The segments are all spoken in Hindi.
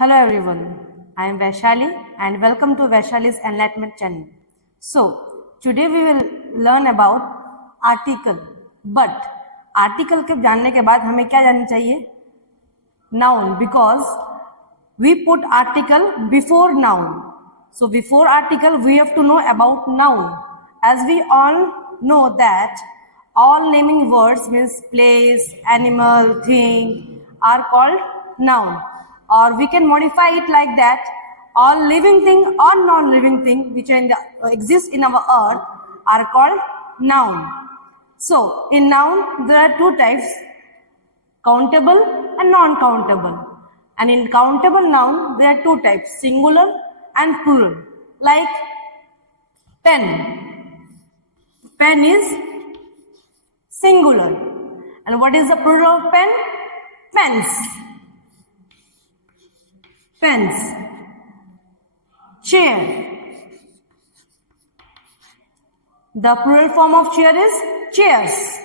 Hello everyone, I am Vaishali and welcome to Vaishali's Enlightenment channel. So, today we will learn about article. But article के जानने के बाद हमें क्या जानना चाहिए? Noun, because we put article before noun. So before article we have to know about noun. As we all know that all naming words means place, animal, thing are called noun. Or we can modify it like that. All living thing or non-living thing which exist in our earth are called noun. So in noun there are two types, countable and non-countable. And in countable noun there are two types, singular and plural. Like pen. Pen is singular. And what is the plural of pen? Pens. Pens. Chair. The plural form of chair is chairs.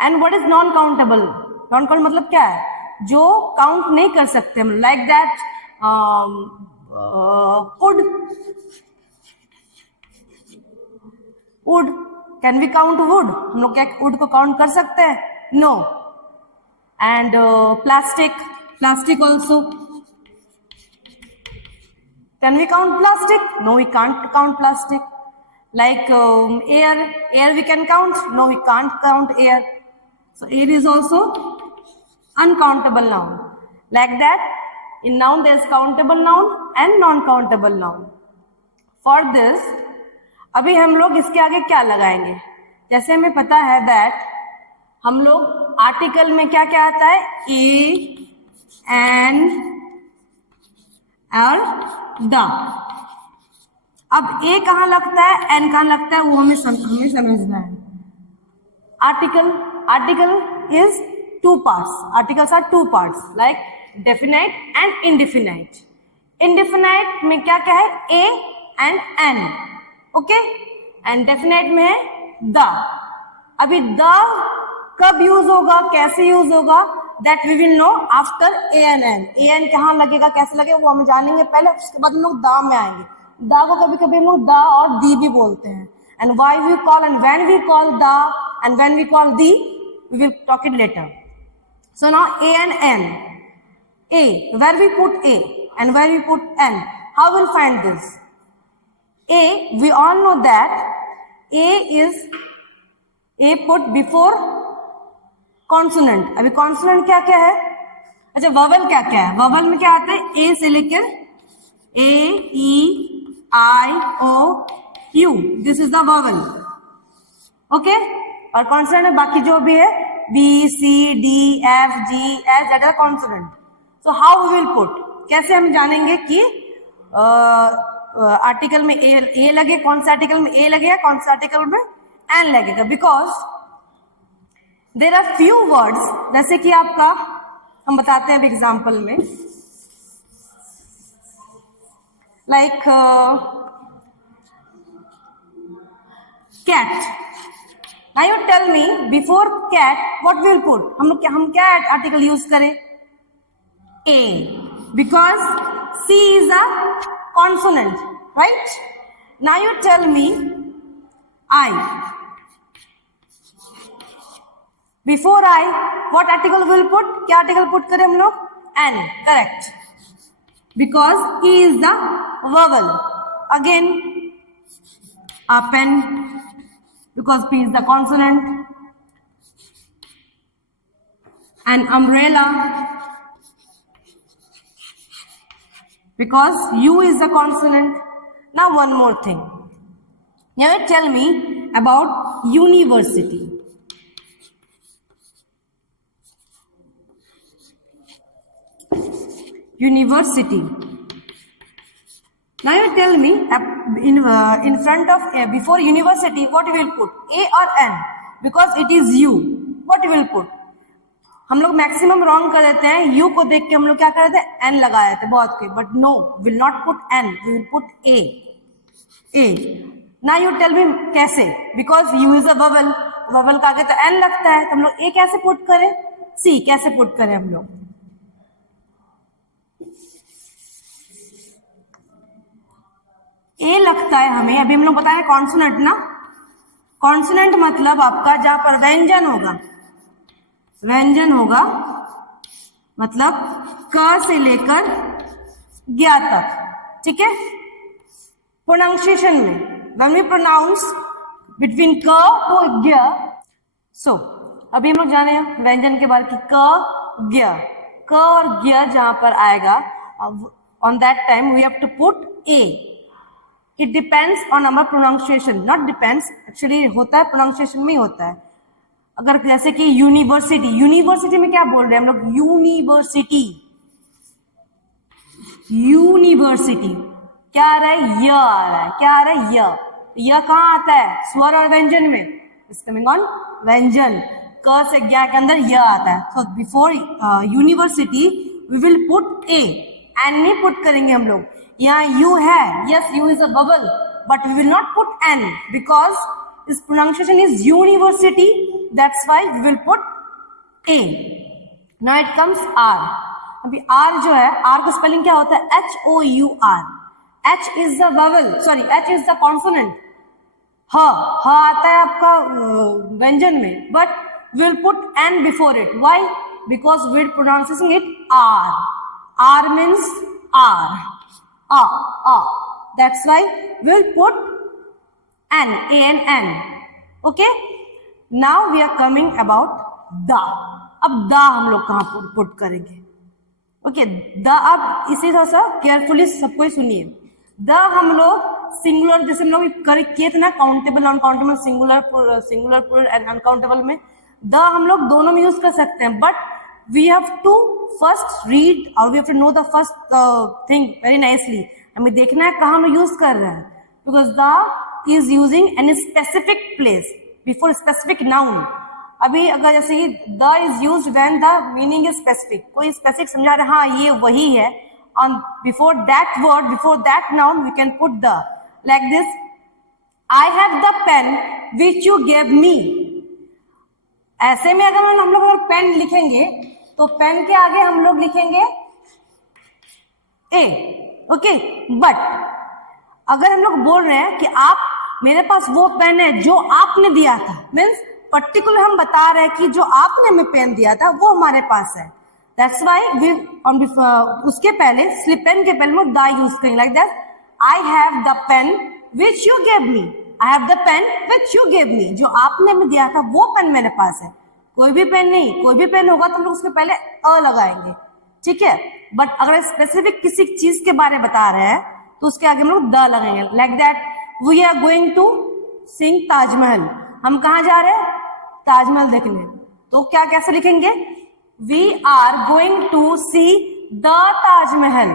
And what is non-countable? Non-countable मतलब क्या है? जो काउंट नहीं कर सकते हम. Like that, wood. Wood. Can we count wood? हम लोग क्या wood को काउंट कर सकते हैं? No. And plastic also. Can we count plastic? No, we can't count plastic. Like air we can count? No, we can't count air. So air is also uncountable noun. Like that, in noun there is countable noun and non-countable noun. For this, अभी हम लोग इसके आगे क्या लगाएंगे? जैसे हमें पता है that हम लोग आर्टिकल में क्या क्या आता है? ए, एन और द. अब ए कहाँ लगता है, एन कहाँ लगता है, वो हमें समझना है. Article is two parts. Articles are two parts, like definite and indefinite. Indefinite में क्या क्या है? A and n. Okay? And definite में है the. अभी the कब यूज होगा, कैसे यूज होगा, that we will know after a and n. a and कहाँ लगेगा, कैसे लगेगा, वो हम जानेंगे पहले. उसके बाद हम लोग दा में आएंगे. दा को कभी कभी हम लोग दा और दी भी बोलते हैं. And why we call and when we call da and when we call the, we will talk it later. So now a and n. A, where we put a and where we put n. How we'll find this? A, we all know that A put before consonant. अभी consonant क्या क्या है? अच्छा, vowel क्या क्या है? vowel में क्या आता है? A से लेकर A, E, I, O, U. This is the vowel. Okay? और consonant में बाकी जो भी है B, C, D, F, G, H, that is consonant. So how we will put? कैसे हम जानेंगे कि आर्टिकल में ए लगे, कौन सा आर्टिकल में ए लगेगा, कौन सा आर्टिकल में एन लगेगा? Because there are few words, जैसे कि आपका हम बताते हैं एग्जाम्पल में, like cat. Now you tell me, before cat what will put? हम क्या आर्टिकल यूज करें? A, because C is a consonant, right? Now you tell me, I. Before I, what article will put? क्या article put करें हम लोग? N, correct. Because E is the vowel. Again, a pen, because P is the consonant. An umbrella, because U is the consonant. Now one more thing. Now tell me about university. University. Now you tell me in front of before university what you will put? A or N? Because it is U. What you will put? हम लोग मैक्सिमम रॉन्ग कर देते हैं. यू को देख के हम लोग क्या कर देते हैं? एन लगा देते हैं बहुत के. But no, will not put an, we will put A. Now you tell me कैसे? Because U is a vowel. Vowel का आगे तो एन लगता है, तो हम लोग ए कैसे पुट करें? सी कैसे पुट करें हम लोग। ए लगता है हमें, अभी हम लोग बताए कॉन्सोनेंट ना, कॉन्सोनेंट मतलब आपका जहां पर व्यंजन होगा, व्यंजन होगा मतलब क से लेकर ज्ञ तक, ठीक है। प्रोनाउंसिएशन में व्हेन वी प्रोनाउंस बिटवीन क टू ज्ञ, सो अभी हम लोग जाने हैं व्यंजन के बारे की क ज्ञ, क और ज्ञ जहां पर आएगा on that time we have to put a. It depends on our pronunciation, not depends, actually होता है प्रोनाउंसिएशन में ही होता है। अगर जैसे कि यूनिवर्सिटी, यूनिवर्सिटी में क्या बोल रहे हैं हम लोग, यूनिवर्सिटी, यूनिवर्सिटी क्या आ रहा है, य आ रहा है, क्या आ रहा है, य कहाँ आता है, स्वर और व्यंजन में, इज कमिंग ऑन व्यंजन, क से ज्ञ के अंदर य आता है। So before university we will put a, an नहीं पुट करेंगे हम लोग। यहाँ यू है, yes U is a vowel, but we will not put an because this pronunciation is university, that's why we will put A. Now it comes hour. अभी आर जो है, आर का स्पेलिंग क्या होता है, H O U R. H is the vowel, sorry H is the consonant. ह आता है आपका व्यंजन में, but will put an before it, why, because we are pronouncing it hour. Hour means hour, that's why we'll put an, an, okay. Now we are coming about the। अब द हम लोग कहाँ पुट करेंगे, ओके। द अब इसे थोड़ा सा केयरफुली सबको सुनिए। द हम लोग सिंगुलर, जैसे हम लोग किए थे ना countable uncountable, singular plural and uncountable में, द हम लोग दोनों में यूज कर सकते हैं, but we have to first read or we have to know the first thing very nicely। हमें देखना है कहाँ हम यूज कर रहे हैं, because the is using any specific place before specific noun। अभी अगर जैसे कि the is used when the meaning is specific, कोई specific समझा रहे हाँ ये वही है, on before that word, before that noun we can put the, like this, I have the pen which you gave me। ऐसे में अगर हम लोग अगर पेन लिखेंगे तो पेन के आगे हम लोग लिखेंगे ए, ओके। बट अगर हम लोग बोल रहे हैं कि आप, मेरे पास वो पेन है जो आपने दिया था, मीन्स पर्टिकुलर हम बता रहे हैं कि जो आपने हमें पेन दिया था वो हमारे पास है, दैट्स व्हाई वी उसके पहले स्लिप पेन के पहले हम द यूज करेंगे, like that, I have the pen which you gave me, I have the pen which you gave me, जो आपने हमें दिया था वो पेन मेरे पास है। कोई भी पेन नहीं, कोई भी पेन होगा तो हम लोग उसके पहले अ लगाएंगे, ठीक है। बट अगर स्पेसिफिक किसी चीज के बारे में बता रहे हैं तो उसके आगे हम लोग द लगाएंगे, like that, we are going to sing Taj Mahal, हम कहाँ जा रहे हैं, ताजमहल देखने, तो क्या कैसे लिखेंगे, we are going to see the Taj Mahal,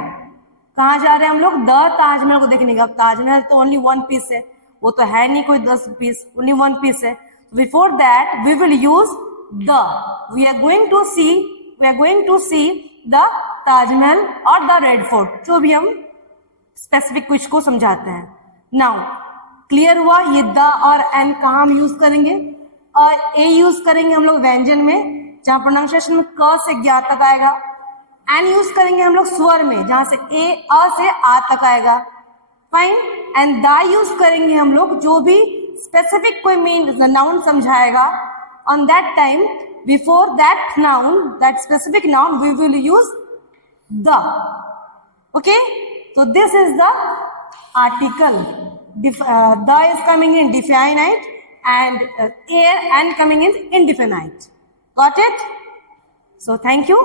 कहाँ जा रहे हैं हम लोग, द ताजमहल को देखने का। अब ताजमहल तो ओनली वन पीस है, वो तो है नहीं कोई 10 पीस, ओनली वन पीस है। Before that we will use the, we are going to see the Taj Mahal और द रेड फोर्ट, जो भी हम स्पेसिफिक कुछ को समझाते हैं। नाउ क्लियर हुआ ये द और एन कहाँ हम यूज करेंगे, और ए यूज करेंगे हम लोग व्यंजन में जहां प्रोनाउंसिएशन में क से ज्ञ तक आएगा, एन यूज करेंगे हम लोग स्वर में जहां से अ से आ तक आएगा, फाइन। एंड द यूज करेंगे हम लोग जो भी स्पेसिफिक कोई मीन नाउन समझाएगा, on that time before that noun, that specific noun, we will use the, okay। so this is the article, the is coming in definite and and coming in indefinite, got it। so thank you।